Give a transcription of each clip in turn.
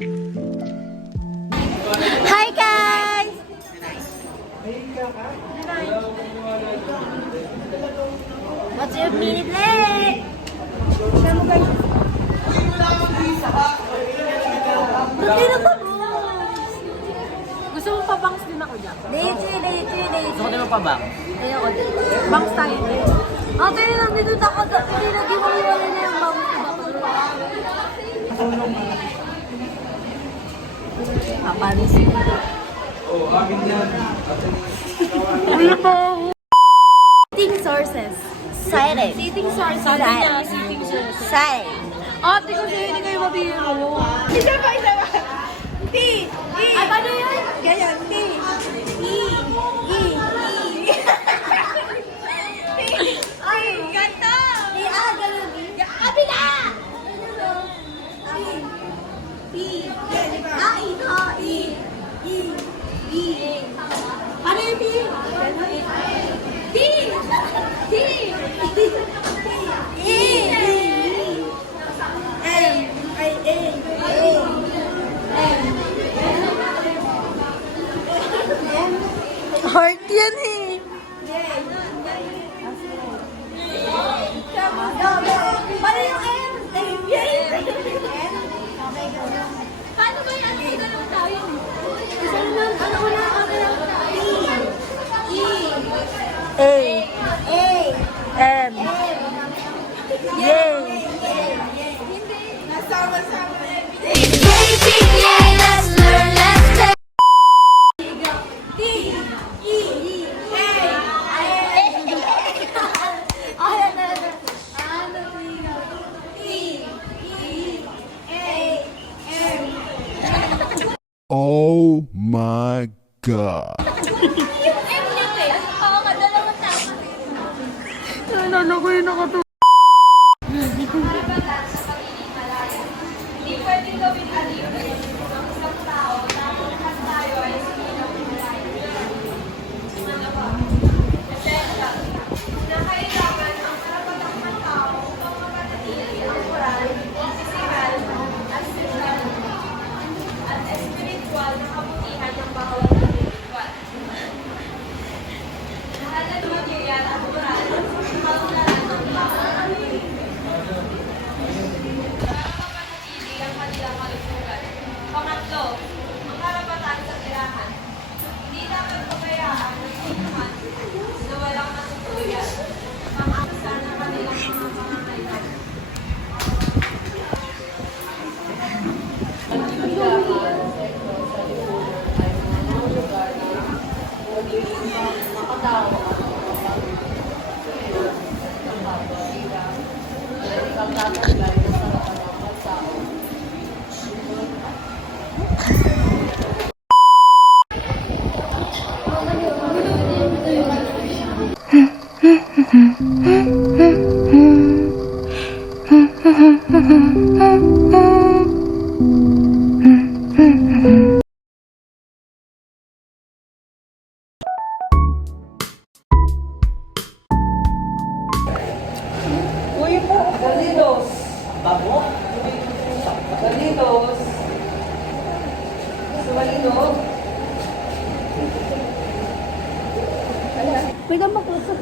Hi guys! What's your mini plate? Bakit na ba? Gusto mo pa bangs din ako dyan? Daisy. Gusto ko din magpabang. Ayoko din. Bangs tayo din. Okay, nandito ako sa hindi nag-iwalay na yung bangus ko. Papansin. Seating sources. Silent. Seating source. Sabi niya, seating source. Silent. Ate, kasi hindi kayo mabiro. Isa pa. T. Ay, paano yan? Ganyan. T. Ay, ganto. Ganun. Kabila. P. Yan, di ba? Ito. Ano yung T? T. T. Heart yan eh. Paano yung M? Paano ba yan? Ano yung tayo? Ano una? A. M. Yay. Nasama-sama. Oh my God. Nalagay na ka to. Pangatlo, ang karapatan sa tirahan. Hindi dapat pabayaan ng sinuman na walang matutuyan. Pang-aksa ng kanilang mga pangangailangan. Dalitos. Babo? Dalitos. Sumalino. Pwede mo po sa...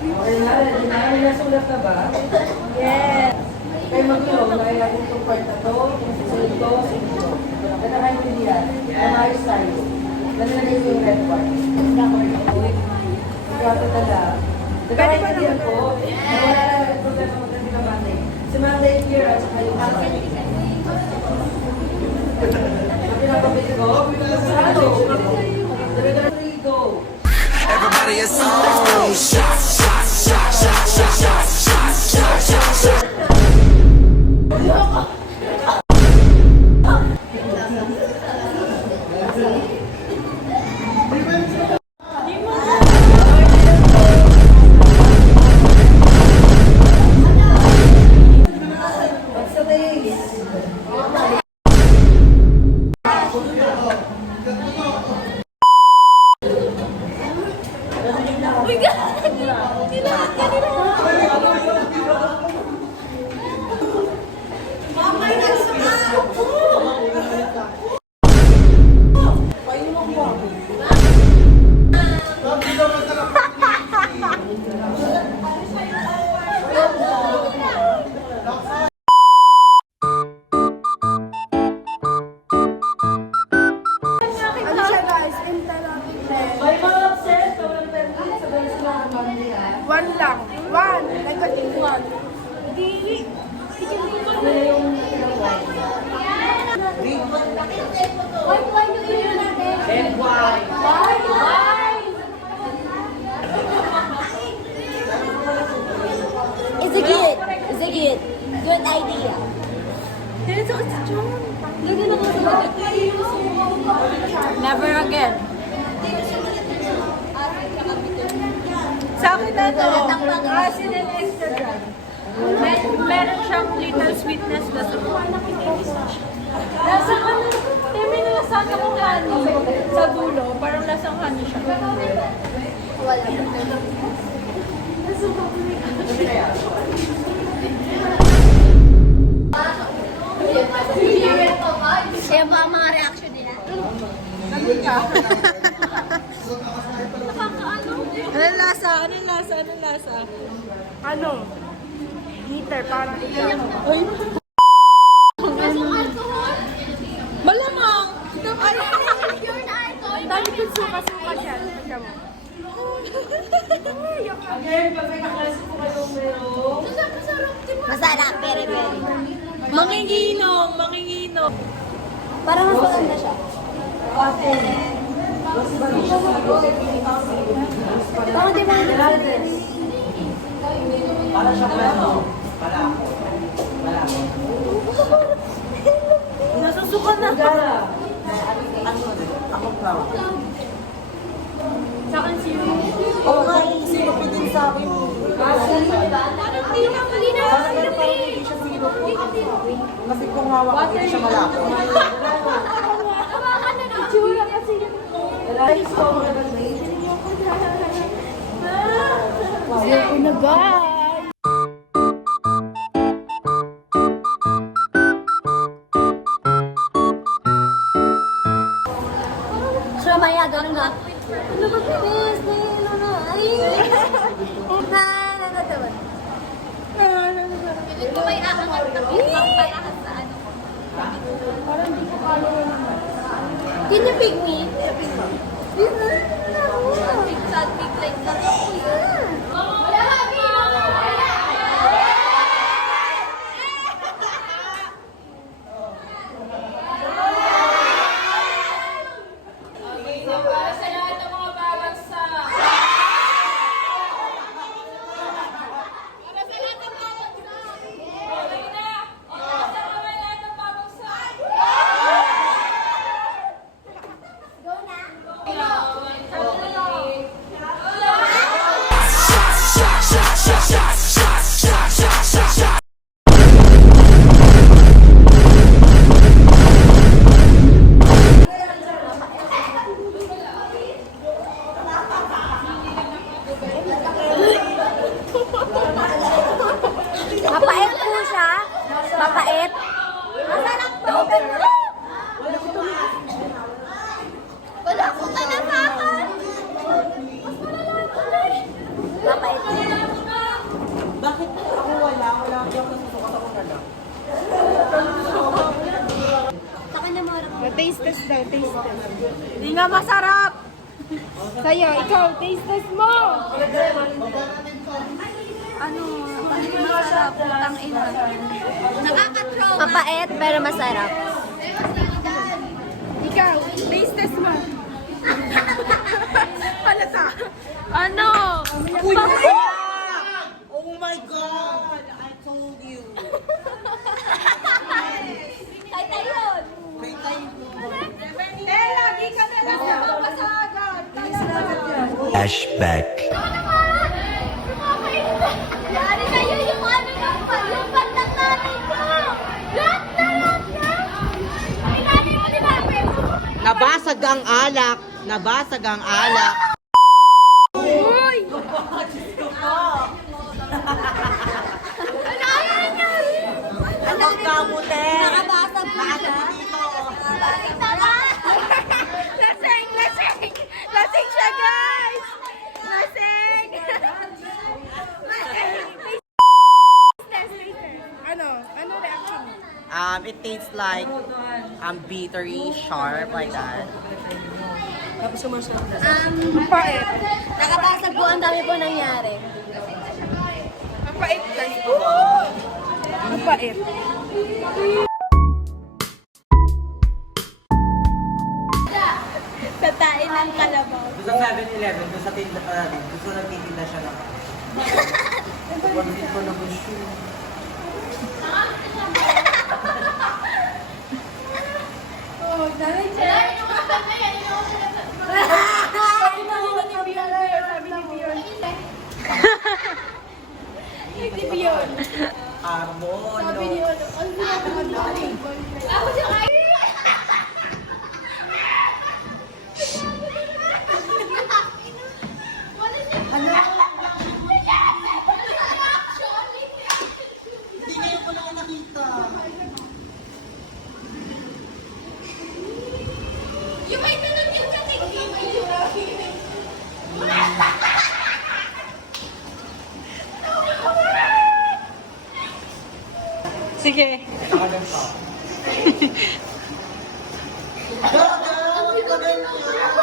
Okay na, nasulat na ba? Yes. Kayo mag-tulong, nakilatin itong part na to, yung susunod to, susunod. Kaya nakaintindihan, namayos tayo. Nalagay ko yung red part. Kaya tala. Nakaintindihan ko, na wala na problema magkandi na Monday. Si Monday here at saka yung Monday. Pinapabili ko, sarado. Dali-dali go. Everybody is on. Shot, shot, shot, shot, shot, shot, shot, shot, shot, shot. What's the days? Oh my God! Good idea. Never again. Sa akin na to. Acid and extra dry. Meron siyang little sweetness na sa lasang ano, may nalasang akong honey sa dulo. Parang lasang honey siya. Kaya ba ang mga reaction nila? Anong lasa? Anong lasa? Anong lasa? Ano? Heater, parang ikaw. Uy! Masong alcohol? Malamang! Ano? Pure na alcohol? Dami kong suka-suka siya. Tignan mo. Again, pag may naklase po kayong meron, Masarap, very, very. Manginginom! Manginginom! Parang mas maganda siya. Parang di ba para siya ano, malako. Nasusuka na! Gara. Ako proud. Sa akin si Oo nga, sino din sa akin. Parang di na malinaw. Parang hindi siya sino po. Kasi kung hawak ko, hindi siya malako. Hawakan na ng tsura kasi yun. Guys, ko mga bagay. Ayoko na guys! Siya maya, ganun nga. Ano ba best? Ano na? Ay! Natawa. Pilit ko may aangat na pampayahan sa ano. Parang di ko kalo naman. Can you pick me? Big sad, big like that. Wala ka, Bino! Para sa lahat ng mga babagsak. Para sa lahat ng babagsak. Okay na. Basta naman lahat ng babagsak. Go na. Mapait po siya. Mapait. Masarap to. Wala ko kalasakan. Mas malala ko na. Mapait. Bakit ako wala? Wala ako nasusukat ako na lang. Sa kanya mga Taste test daw, taste test. Hindi nga masarap! Sa'yo, ikaw, taste test mo! Ano? Hindi masarap. Putang ina. nakaka-trauma. Mapait pero masarap. Ikaw, taste test mo. Halata. Ano? Oh my God! I told you. Kay tayon. May tayo. Lagi ka na lang mapapasagan. Flashback. Yari kayo yung ano yung bandang namin ko. Lahat na. Pinali mo ni Mami. Nabasag ang alak. Nabasag ang alak. Uy! Ano kaya nangyari? Anong kamuti? Nakabasag po siya. Lasing! Lasing! Lasing siya, guys! Lasing! Ano? Ano reaction? It tastes like bittery, sharp, like that. Pait. Nakabasag po, ang dami po nangyari. Ang pait, guys. Ang pait. Tatain ng kalabaw. Doon sa 7-Eleven, doon sa tinda, doon sa nagtitinda siya ng. One bit ko na gusto. Tapos yung ay... Hindi ngayon ko lang nakita. Yung may tunog yung kating, di may jurahi. Sige. Gaga! Tagal na yan!